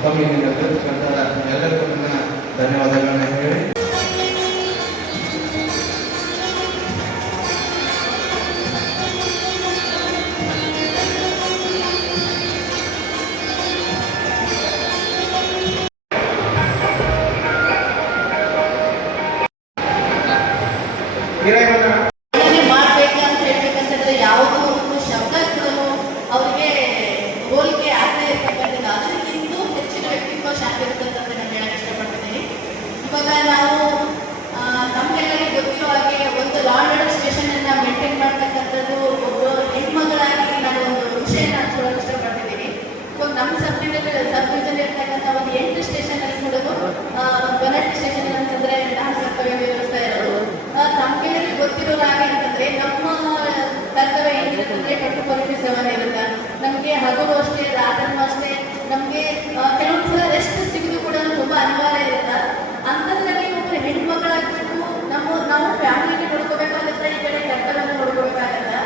ಮತ್ತೊಮ್ಮೆ ನಿರ್ಧರಿಸಿದಂಥ ಎಲ್ಲರಿಗೂ ನನ್ನ ಧನ್ಯವಾದಗಳನ್ನು ಹೇಳಿ ಮಾಡಬೇಕು ಅಂತ ಹೇಳ್ಬೇಕಂತಂದ್ರೆ ಯಾವುದೋ ಒಂದು ಶಬ್ದಗಳು ಅವರಿಗೆ ಹೋಲಿಕೆ ಆಗದೆ ಇರ್ತಕ್ಕಂಥದ್ದು ಅದಕ್ಕಿಂತ ಹೆಚ್ಚಿನ ವ್ಯಕ್ತಿತ್ವ ಶಾಂತಿ ಇರ್ತದೆ ಅಂತ ನಾನು ಹೇಳಕ್ಕೆ ಇಷ್ಟಪಡ್ತೀನಿ. ಇವಾಗ ನಾವು ನಮಗೆಲ್ಲರಿಗೂ ಗೊತ್ತಿರೋ ಹಾಗೆ ಒಂದು ಲಾ ಅಂಡ್ ಆರ್ಡರ್ ಸ್ಟೇಷನ್ ಅನ್ನ ಮೇಂಟೈನ್ ಮಾಡ್ತಕ್ಕಂಥದ್ದು ಒಬ್ಬ ಹೆಣ್ಮಗಳಾಗಿ ನಾನು ಒಂದು ವಿಷಯನ ಹಂಚ್ಕೊಳ್ಳೋಕೆ ಇಷ್ಟಪಡ್ತಿದ್ದೀನಿ. ಇವಾಗ ನಮ್ಮ ಸಬ್ ಡಿವಿಷನ್ ಇರ್ತಕ್ಕಂಥ ಒಂದು 8 ಸ್ಟೇಷನ್ ಅಲ್ಲಿ ನೋಡೋದು ಗಲಾಟೆ ಸ್ಟೇಷನ್ ಅಂತಂದ್ರೆ ನಾವು ಕರ್ತವ್ಯ ವ್ಯವಸ್ಥೆ ಇರೋದು ನಮಗೆ ಗೊತ್ತಿರೋ ಹಾಗೆ ಅಂತಂದ್ರೆ ನಮ್ಮ ಕರ್ತವ್ಯ ಏನಿರುತ್ತೆ ಕಟ್ಟುಪರಿ ಸೇವನೆ ಇರುತ್ತೆ. ನಮಗೆ ಹಗಲು ಅಷ್ಟೇ ರಾತ್ರಿನೂ ಅಷ್ಟೇ ನಮಗೆ ಕೆಲವೊಂದ್ಸಲ ರೆಸ್ಟ್ ಸಿಗೋದು ಕೂಡ ತುಂಬಾ ಅನಿವಾರ್ಯ ಇರುತ್ತೆ. ಅಂಥದ್ರಲ್ಲಿ ಒಬ್ಬರು ಹೆಣ್ಮಗಳಾಗಬೇಕು ನಾವು ಫ್ಯಾಮಿಲಿಗೆ ನೋಡ್ಕೋಬೇಕಾಗುತ್ತೆ, ಈ ಕಡೆ ಕರ್ತವ್ಯನ ನೋಡ್ಕೋಬೇಕಾಗತ್ತೆ.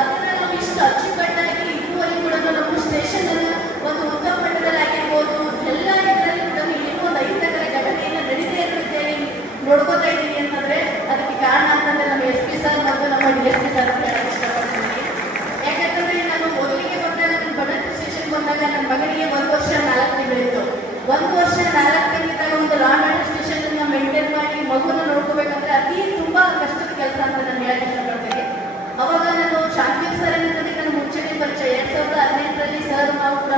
ಅದನ್ನ ನಾವು ಇಷ್ಟು ಅಚ್ಚುಕಟ್ಟಾಗಿ ಇದುವರೆಗೂ ಕೂಡ ನಮ್ಮ ಸ್ಟೇಷನ್ ಅನ್ನ ಒಂದು ಉತ್ತಮ ಮಟ್ಟದಲ್ಲಿ ಆಗಿರ್ಬೋದು ಎಲ್ಲ ಇದರಲ್ಲಿ ಕೂಡ ಏನೋ ಒಂದು ಅಹಿತಕರ ಘಟನೆಯನ್ನು ನಡೀತಾ ಇರ್ತೇನೆ ನೋಡ್ಕೋತಾ ಇದ್ದೀನಿ ಅಂತಂದ್ರೆ ಅದಕ್ಕೆ ಕಾರಣ ಅಂತಂದ್ರೆ ನಮ್ಮ SP ಸರ್ ಮತ್ತು ನಮ್ಮ DSP ಸರ್ ಅಂತ ಹೇಳಕ್ಕೆ ಇಷ್ಟಪಡ್ತೀನಿ. ಯಾಕಂತಂದ್ರೆ ನಾನು ಮೊದಲಿಗೆ ಬಂದಾಗ ನನ್ನ ಬಡಾಟಿ ಸ್ಟೇಷನ್ ಬಂದಾಗ ನನ್ನ ಮಗನಿಗೆ 1 ವರ್ಷ 4 ತಿಂಗಳಿತ್ತು. 1 ವರ್ಷ 4 ತಿಂಗಳಿದ್ದಾಗ ಒಂದು ಲಾ ಅಂಡ್ ಆರ್ಡರ್ ಸ್ಟೇಷನ್ ಅನ್ನ ಮೇಂಟೈನ್ ಮಾಡಿ ಮಗುನ ನೋಡ್ಕೋಬೇಕಂದ್ರೆ ತುಂಬಾ ಕಷ್ಟದ ಕೆಲಸ ಅಂತ ನಾನು ಹೇಳಕ್ಕೆ ಇಷ್ಟಪಡ್ತೀನಿ. ಅವಾಗ ನಾನು ಶಾಂತಿ ಸರ್ ಅಂತಂದ್ರೆ ನನ್ನ ಮುಂಚೆನೇ ಪರಿಚಯ 2018ರಲ್ಲಿ ಸರ್ ನಾವು ಕೂಡ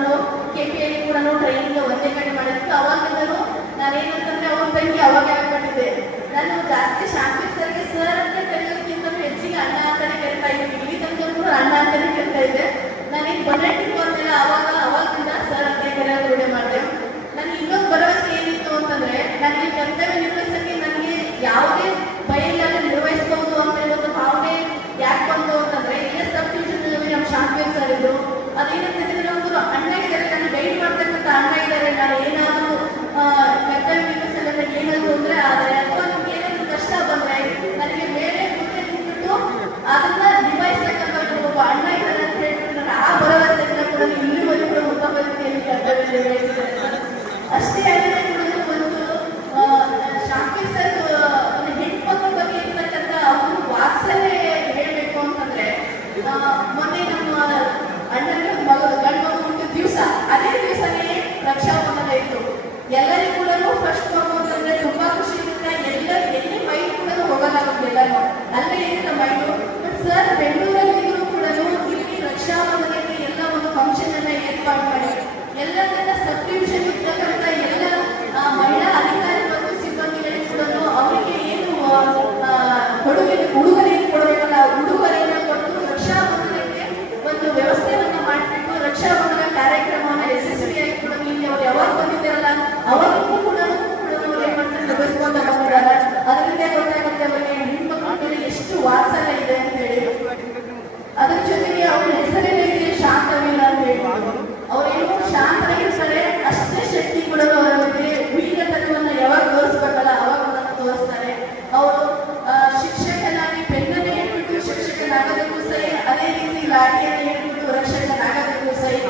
KPI ಕೂಡ ಟ್ರೈನಿಂಗ್ ಒಂದೇ ಕಡೆ ಮಾಡಿದ್ವಿ. ಅವಾಗಿಂದಲೂ ನಾನೇನಂತಂದ್ರೆ ಅವ್ರ ತಂಗಿ ಅವಾಗ ಆಗ್ಬಿಟ್ಟಿದ್ದೆ. ನಾನು ಜಾಸ್ತಿ ಶಾಂತಿ ಸರ್ಗೆ ಸರ್ ಅಂತ ಕರೆಯೋದಕ್ಕಿಂತ ಹೆಚ್ಚಿಗೆ ಅಣ್ಣ ಅಂತಾನೆ ಕರಿತಾ ಇದ್ದೀನಿ. ಇಲ್ಲಿ ತನಕ ಕೂಡ ಅಣ್ಣ ಅಂತಾನೆ ಕರಿತಾ ಇದ್ದೆ. ನಾನೇನು ಬಡಾಟಿಗೆ ಬಂದಿಲ್ಲ ಅವಾಗಿಂದ ಸರ್ ಅಂತ ಕರೆಯೋದು ರೂಢಿ ಮಾಡಿದೆ. ನನಗೆ ಇನ್ನೊಂದು ಭರವಸೆ ಏನಿತ್ತು ಅಂತಂದ್ರೆ ನನಗೆ ಕರ್ತವ್ಯ ನಿರ್ವಹಿಸಕ್ಕೆ ನನಗೆ ಯಾವುದೇ ಭಯ ಇಲ್ಲದೆ ನಿರ್ವಹಿಸಬಹುದು ಅಂತ ಒಂದು ಭಾವನೆ ಯಾಕೆ ಬಂತು ಅಂತಂದ್ರೆ ಇಲ್ಲೇ ಸಬ್ ಡಿವಿಷನ್ ನಮ್ಮ ಶಾಂತಿ ಸರ್ ಇದ್ರು. ಅದೇನಂತಂದ್ರೆ ನಮ್ದು ಅಣ್ಣ ಇದ್ದಾರೆ, ನಾನು ಗೈಡ್ ಮಾಡ್ತಕ್ಕಂಥ ಅಣ್ಣ ಇದ್ದಾರೆ. ನಾನು ಏನಾದರೂ ಕರ್ತವ್ಯ ನಿರ್ವಹಿಸಲಿಲ್ಲ ಏನಾದರೂ ತೊಂದರೆ ಆದರೆ ಅಥವಾ ನಮ್ಗೆ ಏನಾದರೂ ಕಷ್ಟ ಬಂದ್ರೆ ನನಗೆ ಬೇರೆ ಮುಂದೆ ನಿಂತ್ಬಿಟ್ಟು ಅದನ್ನ ನಿಭಾಯಿಸ್ತಕ್ಕಂಥ ಒಬ್ಬ ಅಣ್ಣ ಇದ್ದಾರೆ ಅಂತ ಹೇಳ್ಬಿಟ್ಟು ನಾನು ಆ ಭರವಸೆಯಿಂದ ಕೂಡ ಇಲ್ಲಿವರೆಗೂ ಕೂಡ ಮುಖಬಂದಿಯಲ್ಲಿ ಕರ್ತವ್ಯ ನಿರ್ವಹಿಸಿದ್ದಾರೆ ಸರ್. ಅಷ್ಟೇ ಅಲ್ಲದೆ ಕೂಡ ಒಂದು ಶಾಂತಿ ಸರ್ ಒಂದು ಹೆಣ್ಮಕ್ಳ ಬಗ್ಗೆ ಇರ್ತಕ್ಕಂಥ ಒಂದು ವಾತ್ಸಲ್ಯ ಹೇಳಬೇಕು ಅಂತಂದ್ರೆ ಮೊನ್ನೆ ನಮ್ಮ ಅಣ್ಣನಿಗೆ ಗಂಡು ಮಗು ಹುಟ್ಟಿದ ದಿವಸ ಅದೇ ದಿವಸನೇ ರಕ್ಷಾಬಂಧನ ಇತ್ತು. ಎಲ್ಲರಿಗೂ ಕೂಡ ಫಸ್ಟ್ ಮಗು ಅಂತಂದ್ರೆ ತುಂಬಾ ಖುಷಿ ಇರುತ್ತೆ. ಎಲ್ಲಿ ಮೈಂಡ್ ಕೂಡ ಹೋಗಲ್ಲ ನಮ್ಗೆಲ್ಲರೂ ಅಲ್ಲೇ ಇರುತ್ತೆ ಮೈಂಡು. ಬಟ್ ಸರ್ ಬೆಂಗಳೂರಲ್ಲಿ ಇದ್ರು ಕೂಡ ಇಲ್ಲಿ ರಕ್ಷಾಬಂಧನಕ್ಕೆ ಎಲ್ಲ ಒಂದು ಫಂಕ್ಷನ್ ಅನ್ನ ಏರ್ಪಾಡು ಮಾಡಿ ಎಲ್ಲದನ್ನ ಸಬ್ ಡಿವಿಷನ್ ಇರ್ತಕ್ಕಂಥ ಎಲ್ಲ ಮಹಿಳಾ ಅಧಿಕಾರಿ ಮತ್ತು ಸಿಬ್ಬಂದಿಗಳಿಗೆ ಕೂಡ ಅವರಿಗೆ ಏನು ಉಡುಗೊರೆಯನ್ನು ಕೊಡಬೇಕಲ್ಲ ಉಡುಗೊರೆಯನ್ನು ಕೊಟ್ಟು ರಕ್ಷಾಬಂಧನಕ್ಕೆ ಒಂದು ವ್ಯವಸ್ಥೆಯನ್ನ ಮಾಡಿಬಿಟ್ಟು ರಕ್ಷಾಬಂಧನ ಕಾರ್ಯಕ್ರಮವನ್ನು ಯಶಸ್ವಿಯಾಗಿ ಕೂಡ ಇಲ್ಲಿ ಅವ್ರು ಯಾವಾಗ ಬಂದಿದ್ದಾರಲ್ಲ ಅವರಿಗೂ ಕೂಡ ಏನ್ ಮಾಡ್ತಾರೆ ನಿರ್ವಹಿಸ್ಕೊಂತ ಬಂದಿದ್ದಾರೆ. ಅದರಿಂದ ಗೊತ್ತಾಗುತ್ತೆ ಅವರಿಗೆ ಹೆಣ್ಮಕ್ಳ ಎಷ್ಟು ವಾತ್ಸಲ್ಯ ಇದೆ ಅಂತ ಹೇಳಿ. ಅದರ ಜೊತೆಗೆ ಅವರ ಹೆಸರೇ ಇದೆ ಶಾಂತವೀರ ಅಂತ ಹೇಳಿ. ಅವ್ರೇನು ಶಾಂತರಾಗಿರ್ತಾರೆ, ಅಷ್ಟೇ ಶಕ್ತಿ ಕೂಡ ಅವರ ಬಗ್ಗೆ ವೀರತನವನ್ನ ಯಾವಾಗ ತೋರಿಸ್ಬೇಕಲ್ಲ ಅವಾಗ ಅದನ್ನು ತೋರಿಸ್ತಾರೆ. ಅವರು ಶಿಕ್ಷಕನಾಗಿ ಪೆನ್ನನ್ನು ಹೇಳ್ಬಿಟ್ಟು ಶಿಕ್ಷಕನಾಗೋದಕ್ಕೂ ಸರಿ, ಅದೇ ರೀತಿ ಲಾಠಿಯನ್ನು ಹೇಳ್ಬಿಟ್ಟು ರಕ್ಷಕನಾಗೋದಕ್ಕೂ ಸರಿ.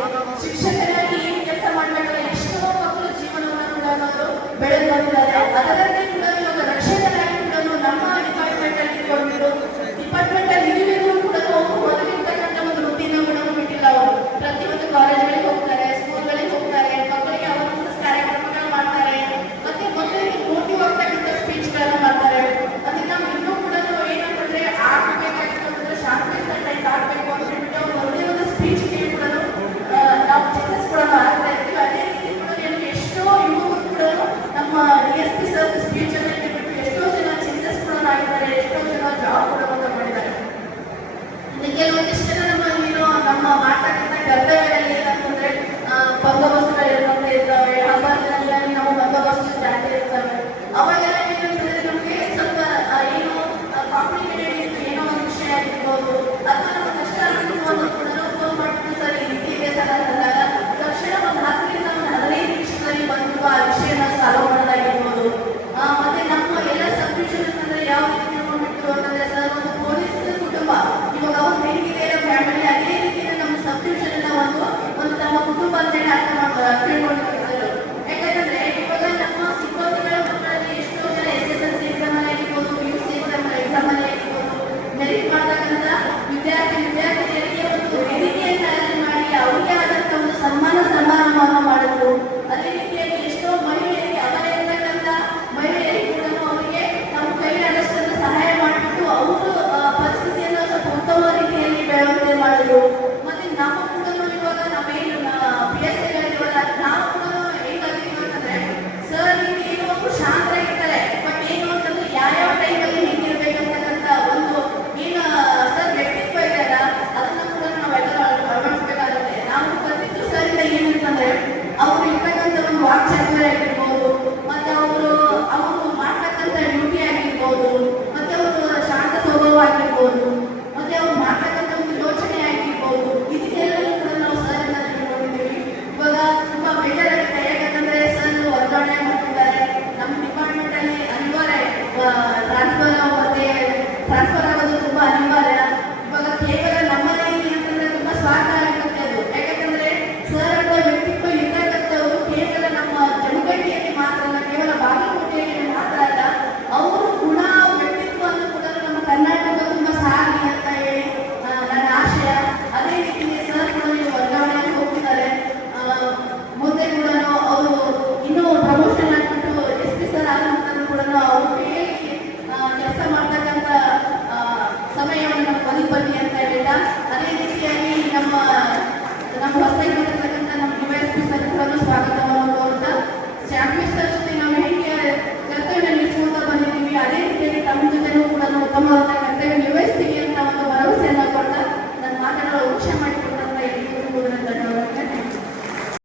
ಶಿಕ್ಷಕರಾಗಿ ಏನ್ ಕೆಲಸ ಮಾಡ್ಬೇಕಲ್ಲ ಎಷ್ಟೋ ಮಕ್ಕಳು ಜೀವನವನ್ನು ಕೂಡ ಅವರು ಬೆಳೆದು ಬಂದಿದ್ದಾರೆ. ಅದರ